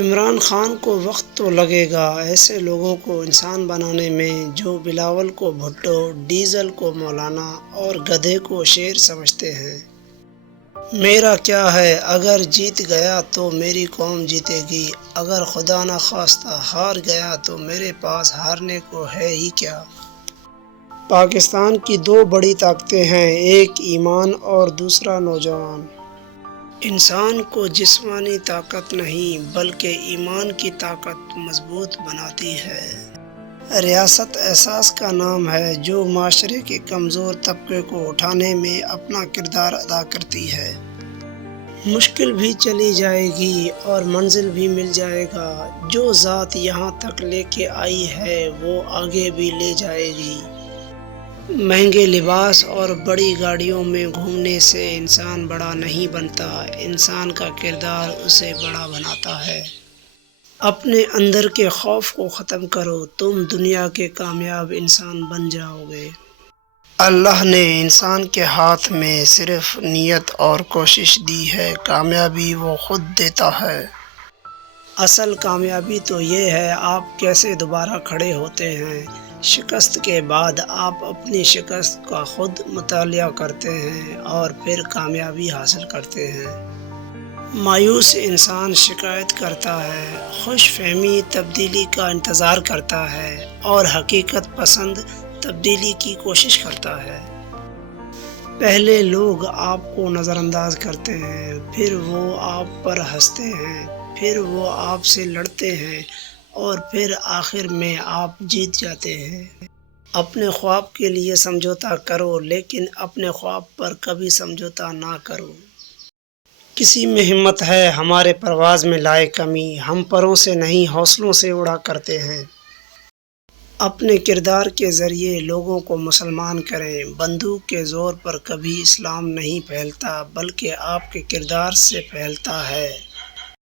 عمران خان کو وقت تو لگے گا ایسے لوگوں کو انسان بنانے میں جو بلاول کو بھٹو، ڈیزل کو مولانا اور گدھے کو شیر سمجھتے ہیں۔ میرا کیا ہے، اگر جیت گیا تو میری قوم جیتے گی، اگر خدا نخواستہ ہار گیا تو میرے پاس ہارنے کو ہے ہی کیا۔ پاکستان کی دو بڑی طاقتیں ہیں، ایک ایمان اور دوسرا نوجوان۔ انسان کو جسمانی طاقت نہیں بلکہ ایمان کی طاقت مضبوط بناتی ہے۔ ریاست احساس کا نام ہے جو معاشرے کے کمزور طبقے کو اٹھانے میں اپنا کردار ادا کرتی ہے۔ مشکل بھی چلی جائے گی اور منزل بھی مل جائے گا، جو ذات یہاں تک لے کے آئی ہے وہ آگے بھی لے جائے گی۔ مہنگے لباس اور بڑی گاڑیوں میں گھومنے سے انسان بڑا نہیں بنتا، انسان کا کردار اسے بڑا بناتا ہے۔ اپنے اندر کے خوف کو ختم کرو، تم دنیا کے کامیاب انسان بن جاؤ گے۔ اللہ نے انسان کے ہاتھ میں صرف نیت اور کوشش دی ہے، کامیابی وہ خود دیتا ہے۔ اصل کامیابی تو یہ ہے آپ کیسے دوبارہ کھڑے ہوتے ہیں۔ شکست کے بعد آپ اپنی شکست کا خود مطالعہ کرتے ہیں اور پھر کامیابی حاصل کرتے ہیں۔ مایوس انسان شکایت کرتا ہے، خوش فہمی تبدیلی کا انتظار کرتا ہے اور حقیقت پسند تبدیلی کی کوشش کرتا ہے۔ پہلے لوگ آپ کو نظر انداز کرتے ہیں، پھر وہ آپ پر ہنستے ہیں، پھر وہ آپ سے لڑتے ہیں اور پھر آخر میں آپ جیت جاتے ہیں۔ اپنے خواب کے لیے سمجھوتا کرو لیکن اپنے خواب پر کبھی سمجھوتا نہ کرو۔ کسی میں ہمت ہے ہمارے پرواز میں لائے کمی، ہم پروں سے نہیں حوصلوں سے اڑا کرتے ہیں۔ اپنے کردار کے ذریعے لوگوں کو مسلمان کریں، بندوق کے زور پر کبھی اسلام نہیں پھیلتا بلکہ آپ کے کردار سے پھیلتا ہے۔